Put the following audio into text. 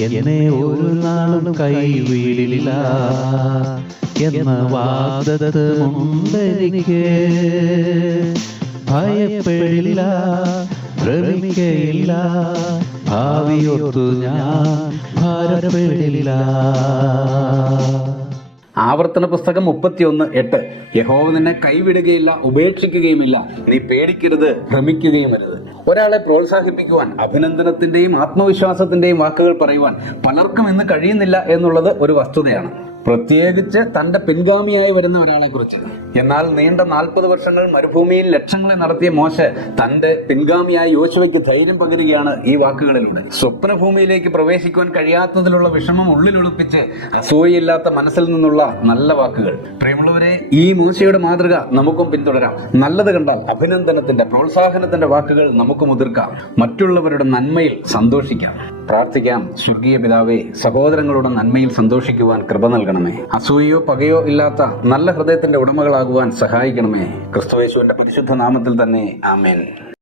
എന്നെ ഒരു നാളും കൈവിടില്ല എന്ന വാഗ്ദത്തമുണ്ടെനിക്ക് ഭയപ്പെടില്ല ഭ്രമിക്കയില്ല. ഭാവിയൊത്തു ഞാൻ ഭാരപ്പെടില്ല. ആവർത്തന പുസ്തകം മുപ്പത്തിയൊന്ന് എട്ട്. യഹോവ നിന്നെ കൈവിടുകയില്ല ഉപേക്ഷിക്കുകയുമില്ല. നീ പേടിക്കരുത് ഭ്രമിക്കുകയുമരുത്. ഒരാളെ പ്രോത്സാഹിപ്പിക്കുവാൻ അഭിനന്ദനത്തിന്റെയും ആത്മവിശ്വാസത്തിന്റെയും വാക്കുകൾ പറയുവാൻ പലർക്കും ഇന്ന് കഴിയുന്നില്ല എന്നുള്ളത് ഒരു വസ്തുതയാണ്. പ്രത്യേകിച്ച് തന്റെ പിൻഗാമിയായി വരുന്ന ഒരാളെ കുറിച്ച്. എന്നാൽ നീണ്ട നാൽപ്പത് വർഷങ്ങൾ മരുഭൂമിയിൽ ലക്ഷങ്ങളെ നടത്തിയ മോശ തന്റെ പിൻഗാമിയായി യോശുവയ്ക്ക് ധൈര്യം പകരുകയാണ് ഈ വാക്കുകളിലൂടെ. സ്വപ്നഭൂമിയിലേക്ക് പ്രവേശിക്കുവാൻ കഴിയാത്തതിലുള്ള വിഷമം ഉള്ളിലൊളിപ്പിച്ച് അസൂയയില്ലാത്ത മനസ്സിൽ നിന്നുള്ള നല്ല വാക്കുകൾ. പ്രിയമുള്ളവരെ ഈ മോശയുടെ മാതൃക നമുക്കും പിന്തുടരാം. നല്ലത് കണ്ടാൽ അഭിനന്ദനത്തിന്റെ പ്രോത്സാഹനത്തിന്റെ വാക്കുകൾ നമുക്ക് മുതിർക്കാം മറ്റുള്ളവരുടെ നന്മയിൽ സന്തോഷിക്കാം. പ്രാർത്ഥിക്കാം. സ്വർഗീയ പിതാവേ സഹോദരങ്ങളുടെ നന്മയിൽ സന്തോഷിക്കുവാൻ കൃപ നൽകണമേ. അസൂയോ പകയോ ഇല്ലാത്ത നല്ല ഹൃദയത്തിന്റെ ഉടമകളാകുവാൻ സഹായിക്കണമേ. ക്രിസ്തുവേശുവിന്റെ പരിശുദ്ധ നാമത്തിൽ തന്നെ. ആമേൻ.